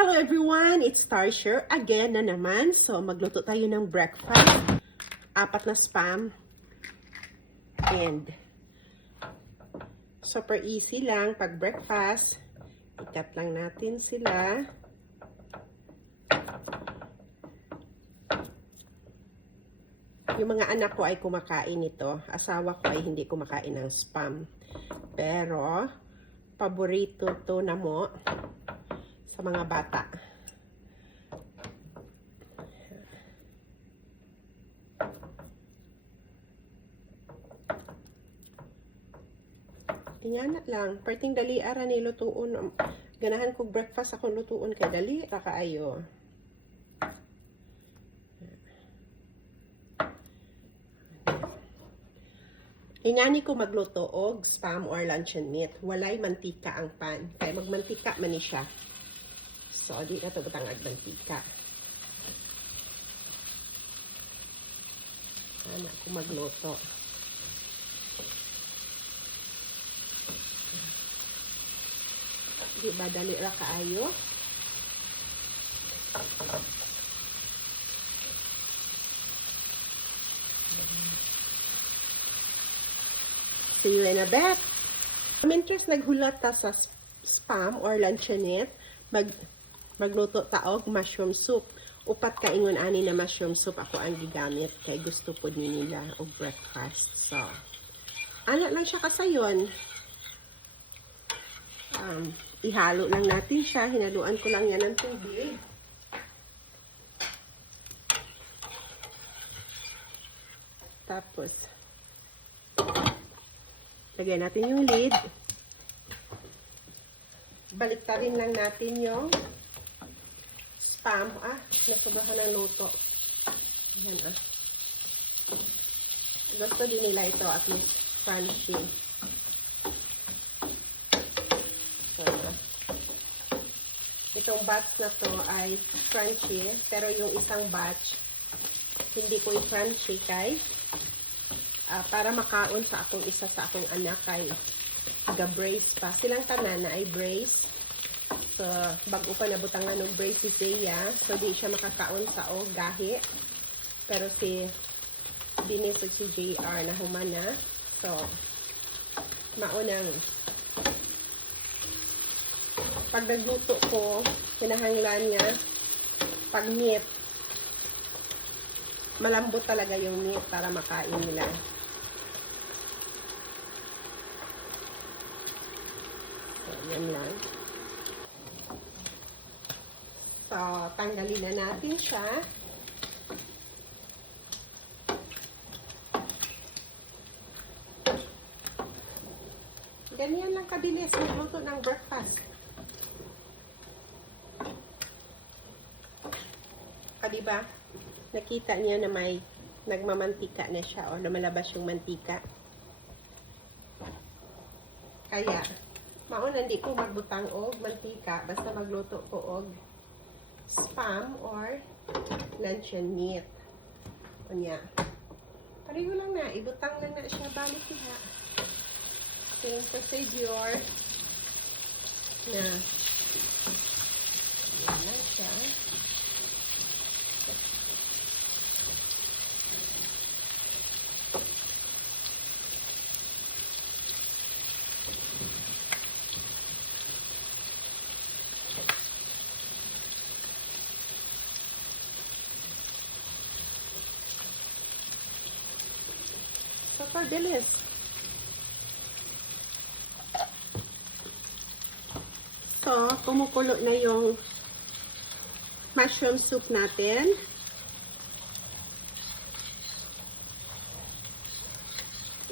Hello everyone, it's Tarsher again na naman. So magluto tayo ng breakfast. 4 na spam. And super easy lang pag breakfast. Ikat lang natin sila. Yung mga anak ko ay kumakain nito. Asawa ko ay hindi kumakain ng spam. Pero paborito to na mo sa mga bata. Ingana lang, perting dali ara ni lutuon. Ganahan ko breakfast ako lutuon kay dali ra kaayo. Ingani ko magluto og spam or luncheon meat. Walay mantika ang pan. Kaya magmantika man ni siya. So, di na ito butangag mantika. Sana ako magluto. Di ba dali ra kaayo? See you in a bit. I'm interested naghulat ta sa spam or luncheonette. Magluto taog mushroom soup. Upat ka ingon ani na mushroom soup ako ang gigamit kay gusto po nila og breakfast. So, ana lang siya kasayon. Ihalo lang natin siya. Hinaluan ko lang yan ng tubig. Tapos, lagyan natin yung lid. Baliktarin lang natin yung spam. Nasobrahan ng luto. Ayan Gusto din nila ito at least crunchy. So, itong batch na to ay crunchy. Pero yung isang batch, hindi ko i-crunchy kay para makaon sa akong isa sa akong anak kay ga-brace pa. Silang tanan na ay brace. So, bago pa nabutangan ng brace si Zaya. So, di siya makakaon sa gahi. Pero si binisod si JR na humana. So, maunang pag nagluto ko, pinahanglan niya pag meat, malambot talaga yung meat para makain nila. So, yan lang. So, tanggalin na natin siya. Ganyan lang kabilis magluto ng breakfast. Diba? Nakita niya na may nagmamantika na siya o lumalabas yung mantika. Kaya, mauna hindi ko magbutang og mantika basta magluto ko og spam or luncheon meat. Kunya. Pareho lang na. Ibutang lang na siya. Balik siya. Same procedure na yan lang siya. Super bilis. So, kumukulo na yung mushroom soup natin.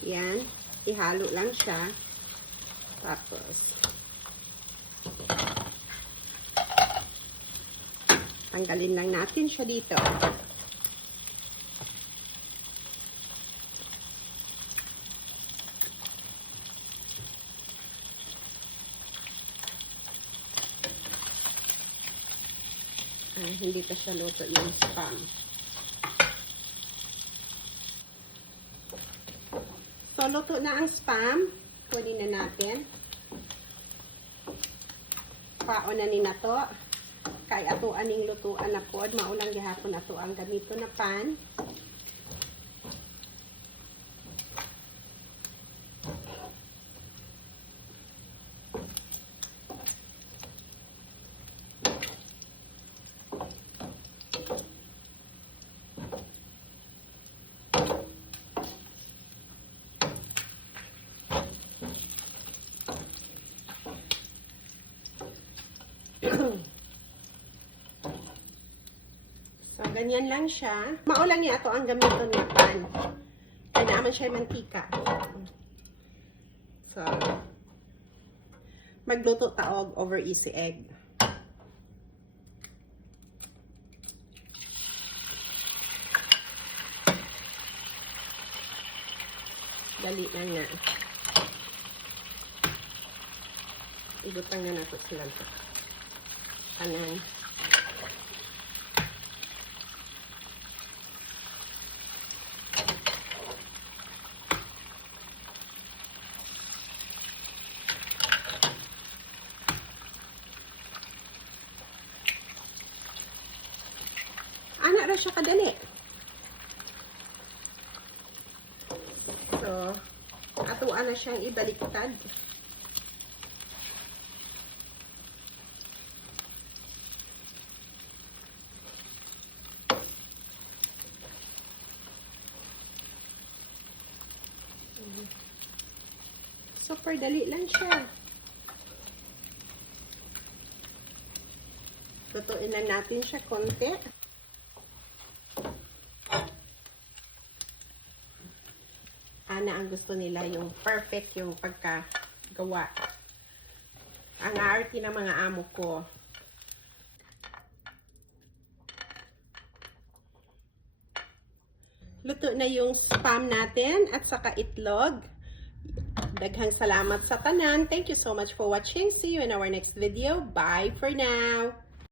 Yan. Ihalo lang siya. Tapos, tanggalin lang natin siya dito. Hindi pa siya luto yung spam. So, luto na ang spam. Pwede na natin. Paon na ni na to. Kay ato aning lutuan na pod, maulang gihapon ato ang gamito na pan. So, ganyan lang siya. Maulang niya ito ang gamiton nga pan. Kaya naman siya mantika. So, magluto taog over easy egg. Dali lang na. Ibutang na nato sila sa kanan. Anak ra siya kadali. So, atuan na siyang ibaliktad. Super dali lang siya. Lutuin na natin siya konti. Ana ang gusto nila, yung perfect yung pagkagawa. Ang arte ng mga amo ko. Luto na yung spam natin at saka itlog. Daghang salamat sa tanan. Thank you so much for watching. See you in our next video. Bye for now.